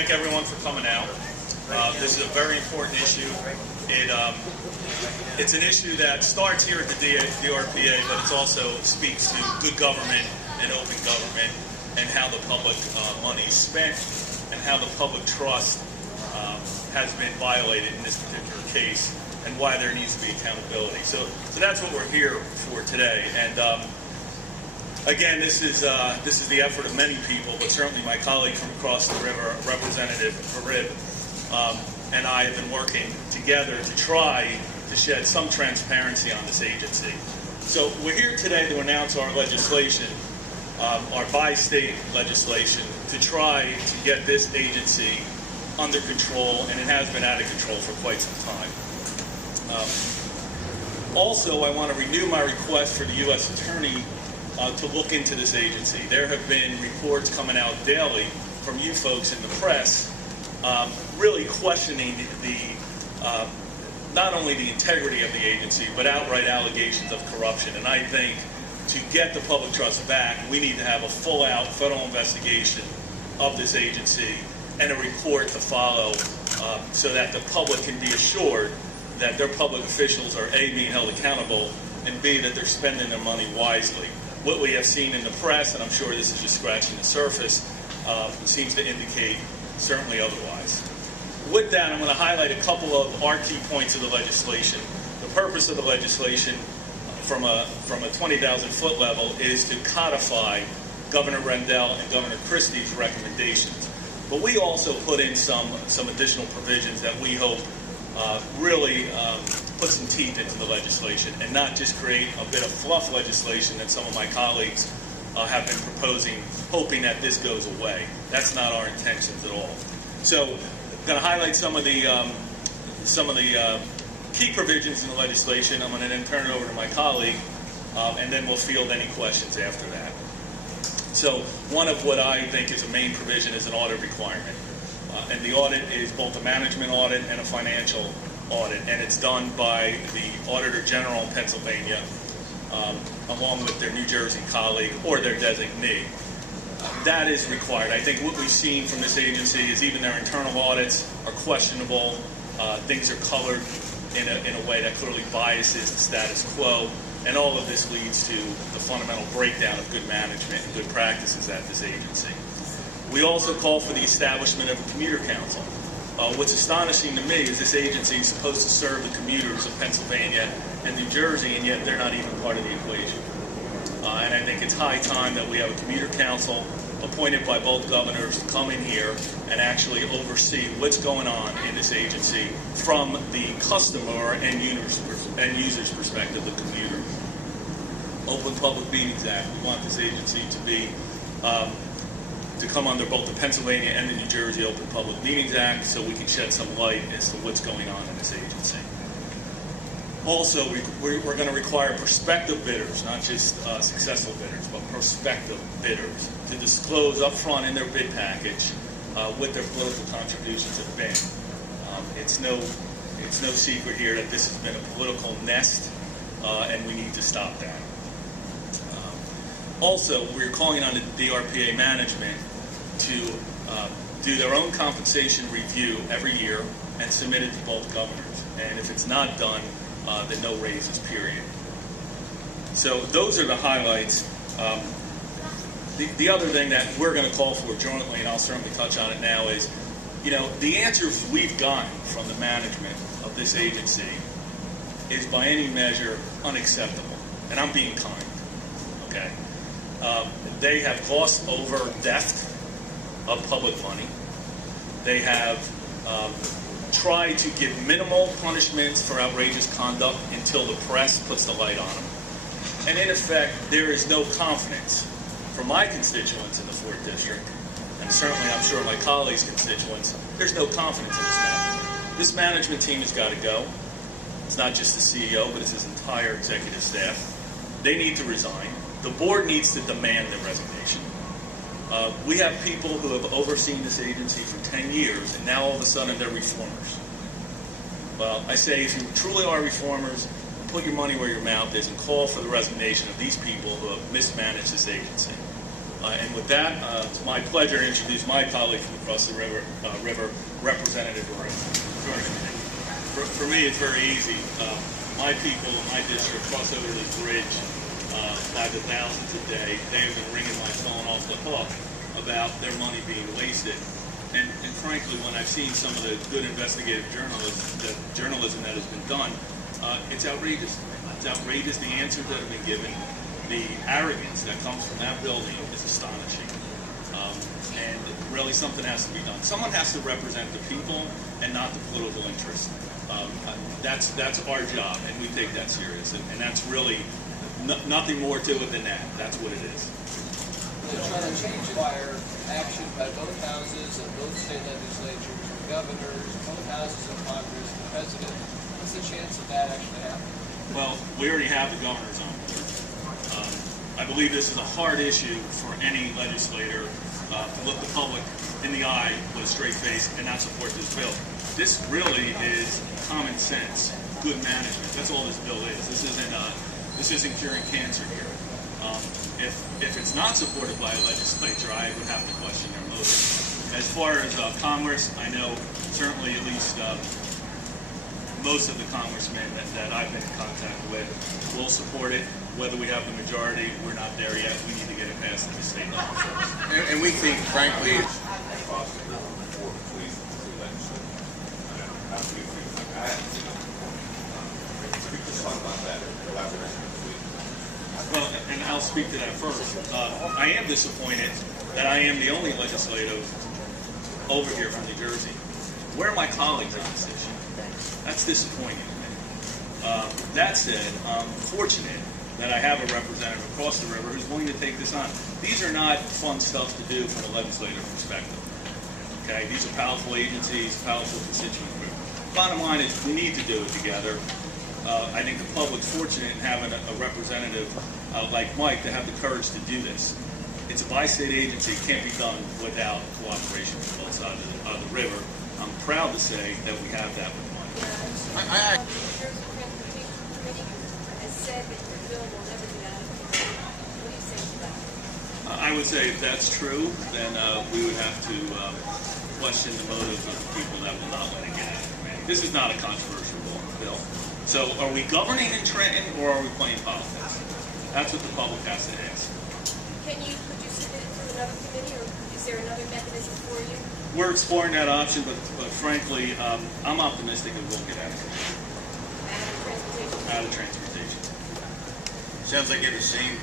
thank everyone for coming out. This is a very important issue. It's an issue that starts here at the DRPA, but it also speaks to good government and open government and how the public money is spent and how the public trust has been violated in this particular case and why there needs to be accountability. So that's what we're here for today. And again, this is the effort of many people, but certainly my colleague from across the river, Representative Vereb, and I have been working together to try to shed some transparency on this agency. So we're here today to announce our legislation, our bi-state legislation, to try to get this agency under control, and it has been out of control for quite some time. Also, I want to renew my request for the U.S. Attorney to look into this agency. There have been reports coming out daily from you folks in the press really questioning not only the integrity of the agency, but outright allegations of corruption. And I think to get the public trust back, we need to have a full-out federal investigation of this agency and a report to follow so that the public can be assured that their public officials are A, being held accountable, and B, that they're spending their money wisely. What we have seen in the press, and I'm sure this is just scratching the surface, seems to indicate certainly otherwise. With that, I'm going to highlight a couple of our key points of the legislation. The purpose of the legislation from a 20,000-foot level is to codify Governor Rendell and Governor Christie's recommendations. But we also put in some additional provisions that we hope really put some teeth into the legislation and not just create a bit of fluff legislation that some of my colleagues have been proposing, hoping that this goes away. That's not our intentions at all. So I'm going to highlight some of the key provisions in the legislation. I'm going to then turn it over to my colleague, and then we'll field any questions after that. So one of what I think is a main provision is an audit requirement. And the audit is both a management audit and a financial audit, and it's done by the Auditor General in Pennsylvania, along with their New Jersey colleague or their designee. That is required. I think what we've seen from this agency is even their internal audits are questionable. Things are colored in a way that clearly biases the status quo, and all of this leads to the fundamental breakdown of good management and good practices at this agency. We also call for the establishment of a commuter council. What's astonishing to me is this agency is supposed to serve the commuters of Pennsylvania and New Jersey, and yet they're not even part of the equation. And I think it's high time that we have a commuter council appointed by both governors to come in here and actually oversee what's going on in this agency from the customer and user's perspective, the commuter. Open Public Meetings Act. We want this agency to be to come under both the Pennsylvania and the New Jersey Open Public Meetings Act, so we can shed some light as to what's going on in this agency. Also, we're going to require prospective bidders, not just successful bidders, but prospective bidders, to disclose up front in their bid package what their political contributions have been. It's no secret here that this has been a political nest, and we need to stop that. Also, we're calling on the DRPA management to do their own compensation review every year and submit it to both governors. And if it's not done, then no raises, period. So those are the highlights. The other thing that we're going to call for jointly, and I'll certainly touch on it now, is, the answers we've gotten from the management of this agency is by any measure unacceptable. And I'm being kind, okay? They have glossed over theft of public money. They have tried to give minimal punishments for outrageous conduct until the press puts the light on them. And in effect, there is no confidence for my constituents in the 4th District, and certainly I'm sure my colleagues' constituents, there's no confidence in this management. This management team has got to go. It's not just the CEO, but it's his entire executive staff. They need to resign. The board needs to demand their resignation. We have people who have overseen this agency for 10 years, and now all of a sudden they're reformers. Well, I say if you truly are reformers, put your money where your mouth is and call for the resignation of these people who have mismanaged this agency. And with that, it's my pleasure to introduce my colleague from across the river, Representative Vereb. For me, it's very easy. My people in my district cross over this bridge by the thousands a day. They have been ringing my phone off the hook about their money being wasted. And frankly, when I've seen some of the good investigative journalism that has been done, it's outrageous. It's outrageous, the answers that have been given. The arrogance that comes from that building is astonishing. And really something has to be done. Someone has to represent the people and not the political interest. That's our job, and we take that serious. And that's really nothing more to it than that. That's what it is. They're trying to change require action by both houses of both state legislatures, governors, both houses of Congress, the president. What's the chance of that actually happening? Well, we already have the governors on board. I believe this is a hard issue for any legislator to look the public in the eye with a straight face and not support this bill. This really is common sense, good management. That's all this bill is. This isn't curing cancer here. If it's not supported by a legislature, I would have to question their motive. As far as Congress, I know certainly at least most of the congressmen that I've been in contact with will support it. Whether we have the majority, we're not there yet. We need to get it passed at the state level first. And we think, frankly, well, and I'll speak to that first. I am disappointed that I am the only legislative over here from New Jersey. Where are my colleagues on this issue? That's disappointing to me. That said, I'm fortunate that I have a representative across the river who's willing to take this on. These are not fun stuff to do from a legislative perspective. Okay, these are powerful agencies, powerful constituent group. Bottom line is we need to do it together. I think the public's fortunate in having a representative like Mike to have the courage to do this. It's a bi-state agency. It can't be done without cooperation from both sides of the river. I'm proud to say that we have that with Mike. I would say if that's true, then we would have to question the motives of the people that will not let it get out of committee. This is not a controversial bill. So are we governing in Trenton or are we playing politics? That's what the public has to ask. Could you submit it to another committee, or is there another mechanism for you? We're exploring that option, but frankly, I'm optimistic it will get out of committee. Out of transportation? Out of transportation. sounds like you have the same